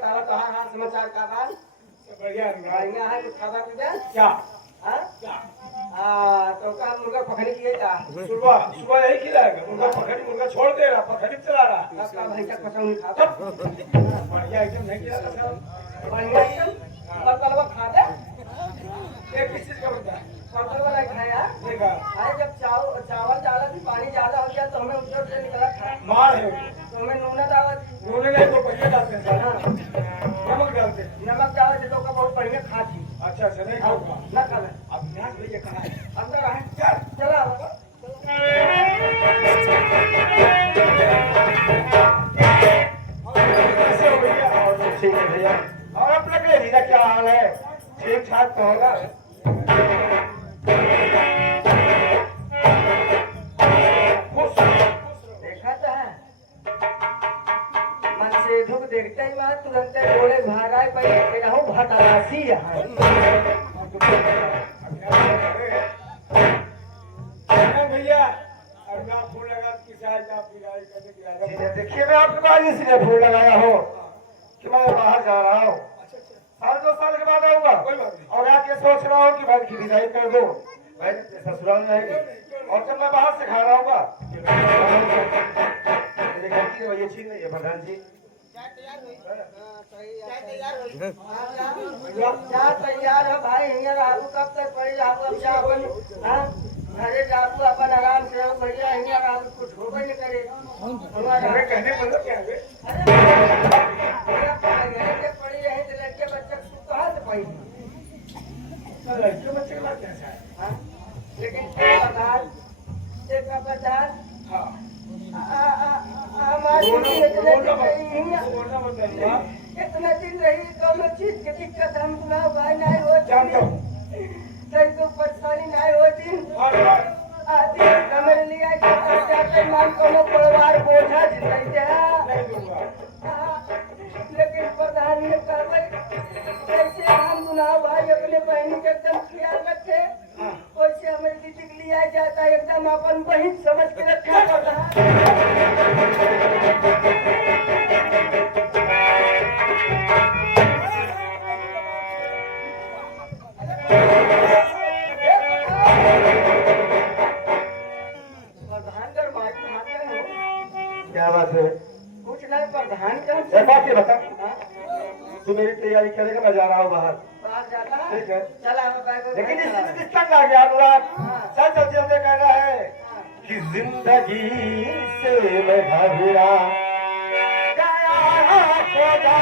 बतावा कहाँ हाल समाचार का बात बढ़िया बढ़िया है कुछ खावा पीवा क्या हाँ क्या तो का मुर्गा पकड़ने के लिए जा सुबह सुबह यही खिलाएगा मुर्गा पकड़ी मुर्गा छोड़ दे रहा पकड़ी चला रहा का भैंसा कसम नहीं खाता बढ़िया एकदम नहीं किया था बढ़िया एकदम बकलवा खा दे एक किस चीज का बनता है बकल वाला खाया देखा अरे जब चावल डाला थी पानी ज्यादा हो गया तो हमें उधर से निकला था मार है तो हमें नूना दावत दोनों ने तो बढ़िया डालते हैं सारा नमक डालते हैं नमक दावत तो का बहुत बढ़िया खा थी अच्छा अच्छा नहीं खाऊंगा ना खा ले अब न्यास भैया कहाँ है अंदर आए चल चला कैसे हो भैया और सब ठीक है भैया और अपना कलेजी का क्या हाल है ठीक ठाक तो होगा देखा था मन से धूप देखते ही वहां तुरंत बोले भाराय भाई कहूं भटरासी यहाँ भैया अब आप फूल लगा किस आए का पिलाई कैसे गिराया देखिए मैं आपके पास इसलिए फूल लगाया हो कि मैं बाहर जा रहा हूँ साल 2 साल के बाद आऊंगा और आप ये सोच रहा हूँ कि भाई की विदाई कर दो भाई ससुराल में आएगी और जब मैं बाहर से खा रहा हूँ मेरे घर की वही अच्छी नहीं है प्रधान जी क्या तैयार है भाई हिंगर आलू कब तक पड़ी आलू अब क्या अपन घरे जाबू अपन आराम से रहो भैया हिंगर आलू कुछ हो नहीं करे हमारा कहने मतलब क्या है लड़के पड़ी रहे तो लड़के बच्चे कहाँ से पाई लड़के बच्चे के बाद कैसा है लेकिन एक प्रधान हाँ इतना दिन रही दोनों चीज की दिक्कत हम भाई नहीं हो जानता हूँ सही तो परेशानी नहीं होती आदि मेरे लिए जाते मान कोनो परिवार बोझा जिंदगी लेकिन प्रधान ने कहा कैसे हम गुनाह भाई अपने बहन के एकदम ख्याल रखे वैसे हमारे दीदी के लिया जाता है एकदम अपन बहन समझ के रखा क्या बात है कुछ नहीं प्रधान का एक बात ये बता तू मेरी तैयारी करेगा मैं जा रहा हूँ बाहर बाहर जाता ठीक है चला लेकिन इस तंग आ गया अनुराग चल चल चलते कहना है कि जिंदगी से मैं घबरा गया खुदा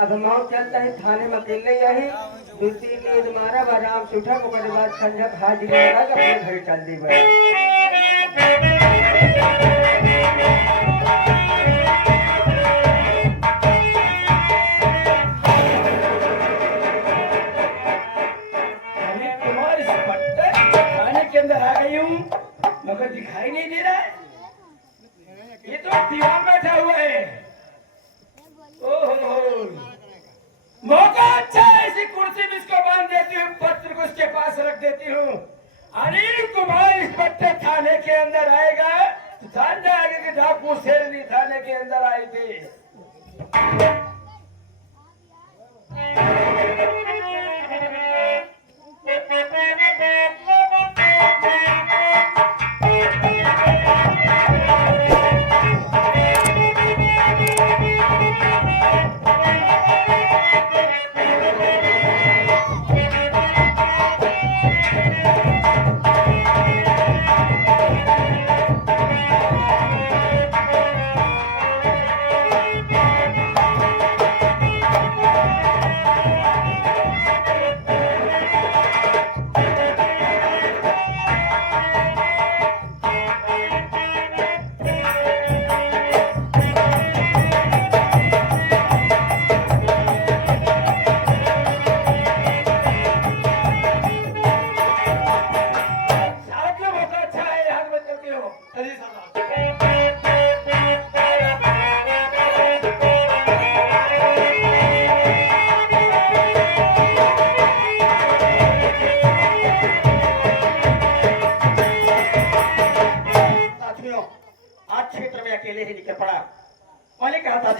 अब हम और चलता है थाने में अकेले यही दूसरी नींद मारा आराम से उठा ओकर बाद संजय हाजिरी लगा के अपने घर चल दी तुम्हारी थाने के अंदर आ गई हूँ मगर दिखाई नहीं दे रहा है। ये तो दीवान बैठा हुआ है। ओहो मौका अच्छा है, इसी कुर्सी में इसको बांध देती हूँ, पत्र को इसके पास रख देती हूँ। अनिल कुमार इंस्पेक्टर थाने के अंदर आएगा तो जान जाएगा कि डाकू शेरनी थाने के अंदर आई थी।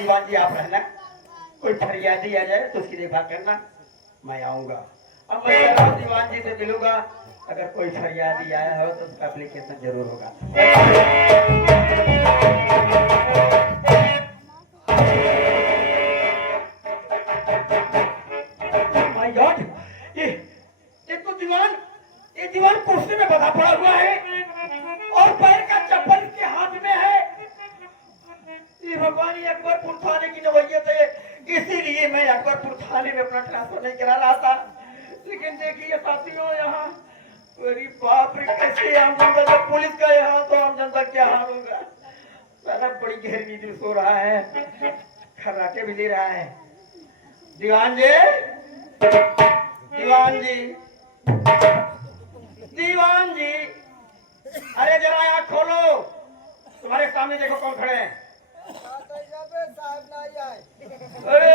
दीवान जी आप रहना, कोई फरियादी आ जाए तो उसकी देखभाल करना, मैं आऊंगा। अब मैं कह रहा हूं दीवान जी से मिलूंगा, अगर कोई फरियादी आया हो तो उसका एप्लीकेशन जरूर होगा। माय गॉड, ये दीवान कुर्सी में बंधा पड़ा हुआ है और पैर का चप्पल इसके हाथ में है। ये भगवान ही अकबरपुर थाने की नवैयत है, इसीलिए मैं अकबरपुर थाने में अपना ट्रांसफर नहीं करा रहा था। लेकिन देखिए साथियों, यहाँ अरे बाप रे, कैसे आम जनता, जब पुलिस का यहाँ तो आम जनता क्या हाल होगा। सारा बड़ी गहरी नींद में सो रहा है, खर्राटे भी ले रहा है। दीवान जी, दीवान जी, दीवान जी, अरे जरा आँख खोलो, तुम्हारे सामने देखो कौन खड़े हैं। अरे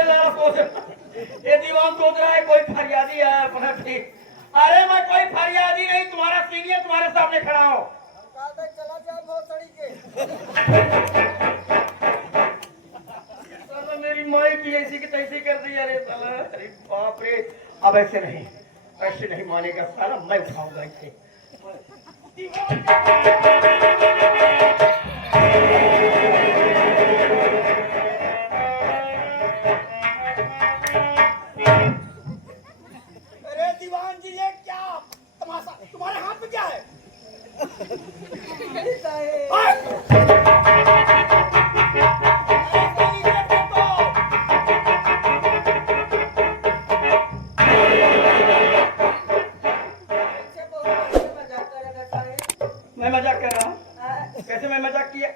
ये दीवान सोच रहा है कोई फरियादी है अपना। ठीक, अरे मैं कोई फरियादी नहीं, तुम्हारा सीनियर तुम्हारे सामने खड़ा हो। चला जाए बहुत साला मेरी माई की ऐसी की तैसी कर दी। अरे साला, अरे बाप रे, अब ऐसे नहीं, ऐसे नहीं मानेगा साला, मैं उठाऊंगा इसे। अरे दीवान जी, ये क्या तमाशा, तुम्हारे हाथ में क्या है? मैं मजाक कर रहा हूँ? कैसे मैं मजाक किया?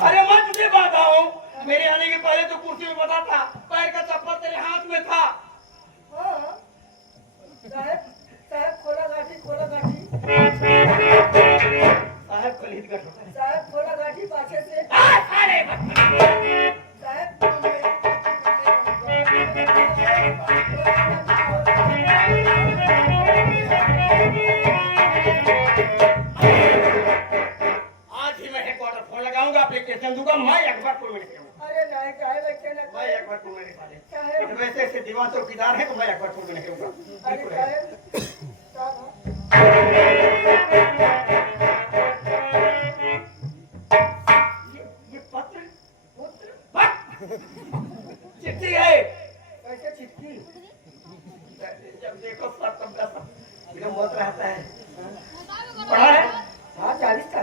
अरे मैं तुझे बाधा हूँ, मेरे आने के पहले तो कुर्सी में बता था, पैर का चप्पल तेरे हाथ में था। साहब खोला गाठी, खोला गाठी, साहब खलीद कर साहब खोला गाठी पाछे से। अरे आज ही मैं हेडक्वार्टर फोन लगाऊंगा, एप्लीकेशन दूंगा, मैं अकबरपुर में निकलूंगा। अरे नहीं चाहे बच्चे ने मैं अकबरपुर में निकाले, चाहे वैसे ऐसे दीवान चौकीदार है तो मैं अकबरपुर में निकलूंगा। अरे चाहे ये पत्र चिट्ठी है। कैसे चिट्ठी? जब देखो सब विलम्ब रहता है। पढ़ा है? हाँ 40 का।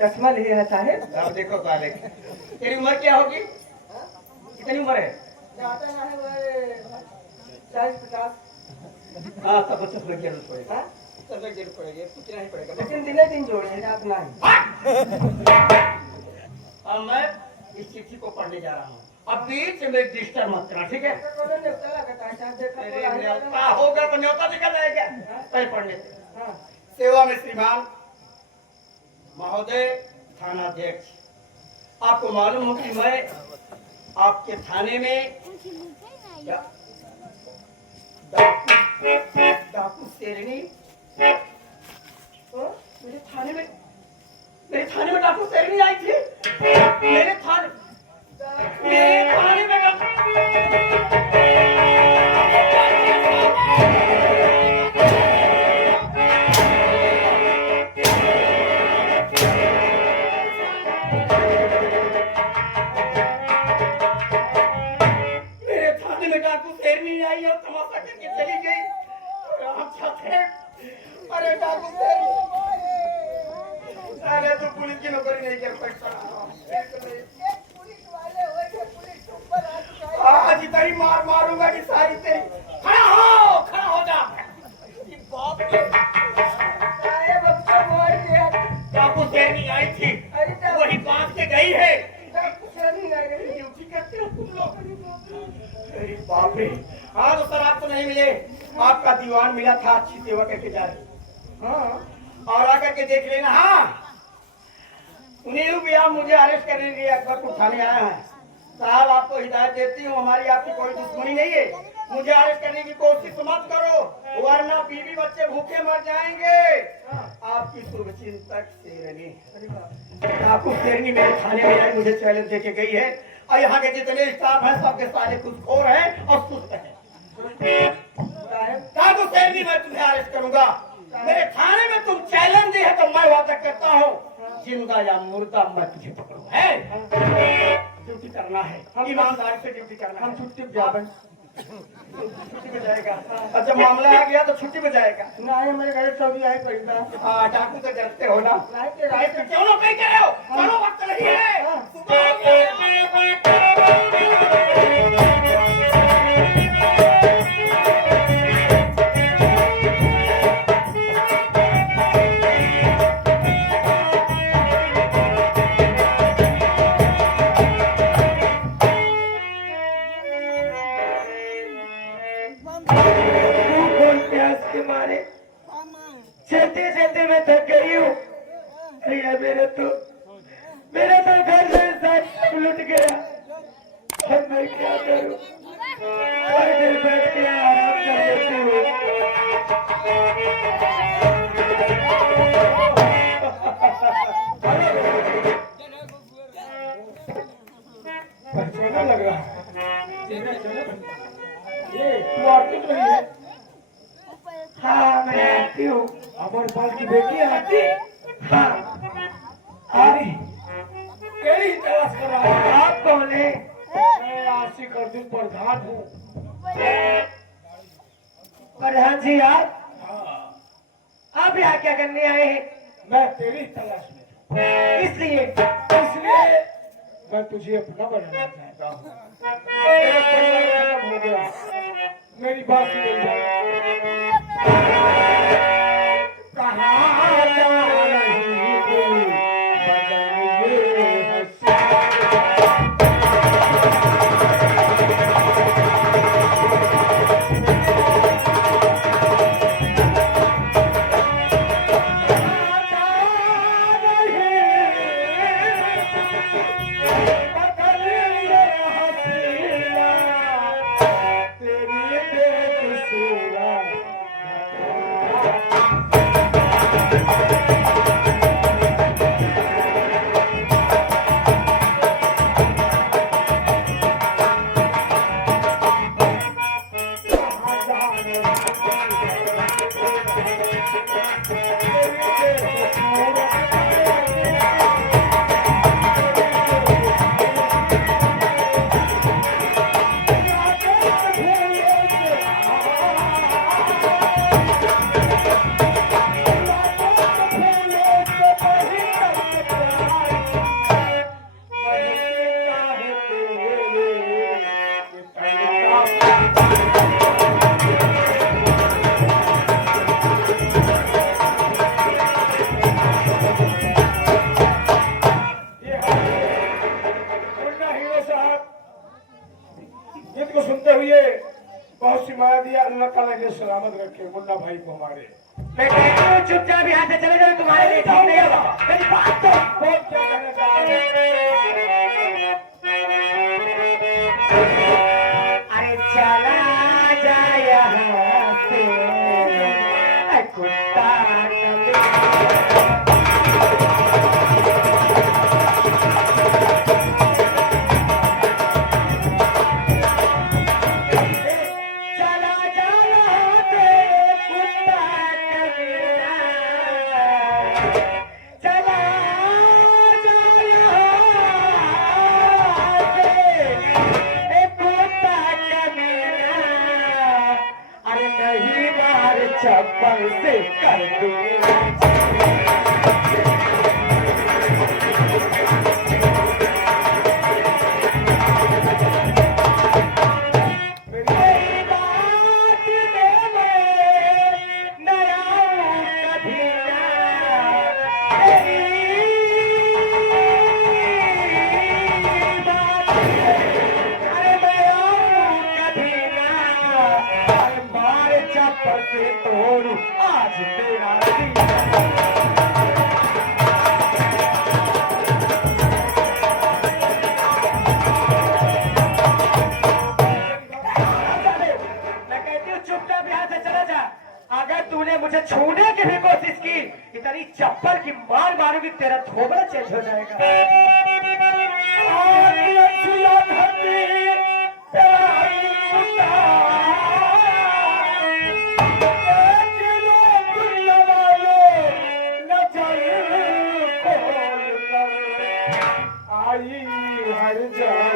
चश्मा लिए है साहेब। अब देखो साले, तेरी उम्र क्या होगी? कितनी उम्र है? ज्यादा ना है भाई, 40-50। हाँ, तब चश्मे की जरूरत पड़ेगी। हाँ? चश्मे की जरूरत पड़ेगी, कुछ नहीं पड़ेगा। लेकिन दिने दिन जोड़े हैं आप नहीं। अब मैं इस चिट्ठी को पढ़ने जा रहा हूँ। अब बीच में डिस्टर्ब मत करना, ठीक है? कौन न्योता लगता है साहब? देखा तेरे तो न्योता होगा तो न्योता दिखा जाएगा। पहले पढ़ने दे। हाँ। सेवा में श्रीमान महोदय थानाध्यक्ष, आपको मालूम हो कि मैं आपके थाने में डाकू शेरनी, मेरे थाने में डाकू शेरनी आई थी। मेरे थाने में डाकू शेरनी आई और तमाशा करके चली गई। अच्छा थे, अरे डाकू शेरनी, अरे तू पुलिस की नौकरी नहीं कर सकता। आज तेरी मार मारूंगा कि सारी तेरी। खड़ा हो जा। साहेब अब तो मार दिया। डाकू शेरनी आई थी, अरे डाकू वही बात के गई है। शेरनी आई रही। ड्यूटी करते हो तुम लोग? अरे बाप रे। हाँ तो सर, आप तो नहीं मिले, आपका दीवान मिला था, अच्छी सेवा करके जा रहे। हाँ, और आकर के देख लेना। हाँ, उन्हें भी आप मुझे अरेस्ट करने के लिए अकबरपुर थाने आया है। साहब, आपको हिदायत देती हूँ, हमारी आपकी कोई दुश्मनी नहीं है। मुझे अरेस्ट करने की कोशिश मत करो, वरना बीवी बच्चे भूखे मर जाएंगे। आपकी शुभचिंतक शेरनी। डाकू शेरनी मेरे थाने में आई, मुझे चैलेंज देके गई है। और यहाँ के जितने स्टाफ हैं सबके सारे घूसखोर हैं और सुस्त हैं। डाकू शेरनी, मैं तुम्हें अरेस्ट करूंगा। मेरे थाने में तुम चैलेंज दी है तो मैं वादा करता हूँ, जिंदा या मुर्दा मैं तुझे पकड़ूंगा। है ड्यूटी करना है, ईमानदारी से ड्यूटी करना है। हम छुट्टी पे जावे। छुट्टी पे जाएगा। और जब मामला आ गया तो छुट्टी पे जाएगा। नहीं, मेरे घर सभी आए पड़ेगा। हाँ, डाकू से डरते हो ना? राइट तो क्यों लोग नहीं कह रहे हो? चलो, वक्त नहीं है। सुबह हो चलते चलते मैं थक गई हूँ। मेरा तो घर से सब लुट गया। अब मैं क्या करूँ? थोड़ी देर बैठ के आराम कर लेती हूँ। अच्छा लग रहा है। ये तू आती तो नहीं है? हाँ, मैं आती हूँ। अमरपाल की बेटी आती? हाँ, अरे तेरी तलाश कर रहा है। आप कौन है? मैं आशिक अर्जुन प्रधान हूँ। प्रधान जी, आप यहाँ क्या करने आए हैं? मैं तेरी तलाश में था। इसलिए इसलिए मैं तुझे अपना बनाना चाहता हूँ। मेरा परिवार खत्म हो गया, मेरी बात सुन जा। कहाँ जा रही दिल बदले हंसी। तेरी बेकसूरा सलामत रखे मुन्ना भाई को हमारे। मैं कहती हूँ चुपचाप यहाँ से चले जाओ, तुम्हारे लिए ठीक नहीं होगा। मेरी बात तो बहुत क्या कहना चाहेंगे? अरे चला जा यहाँ से ऐ कुत्ता कभी। चप्पल से कर दूंगा। तोड़ू आज तेरा मैं कहती हूँ चुपचाप यहाँ से चला जा। अगर तूने मुझे छूने की भी कोशिश की, इतनी चप्पल की मार मारूंगी तेरा थोबड़ा चेंज हो जाएगा। हर जाए